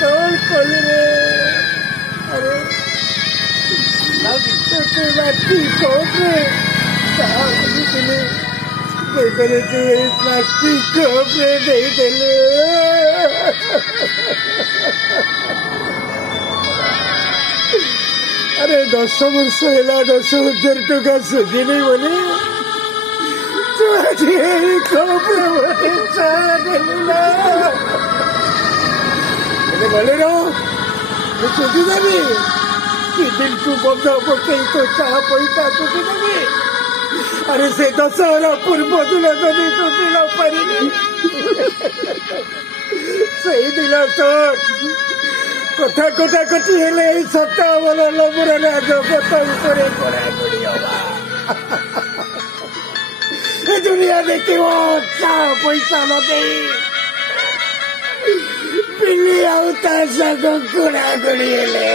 कौन खोल रे? अरे छोटे बाटी कौन रे? बेचारे तू प्लास्टिक कप रे नहीं देले। अरे 10 वर्ष है 10,000 टका सुझी नहीं बोली बोले रो सुझी देवी कि दिन को बंद पकई तो चाह पैसा सुझी देवी। अरे से 10 पूर्व दिन जदि सुझिल पारि सही दिल तो कथा कटा कटी हेले सता बल लबुर जगत उपरे गड़ागड़ी हवा दुनिया देखिव चाह पैसा न दे पिली आउ ता सग गड़ागड़ी हेले।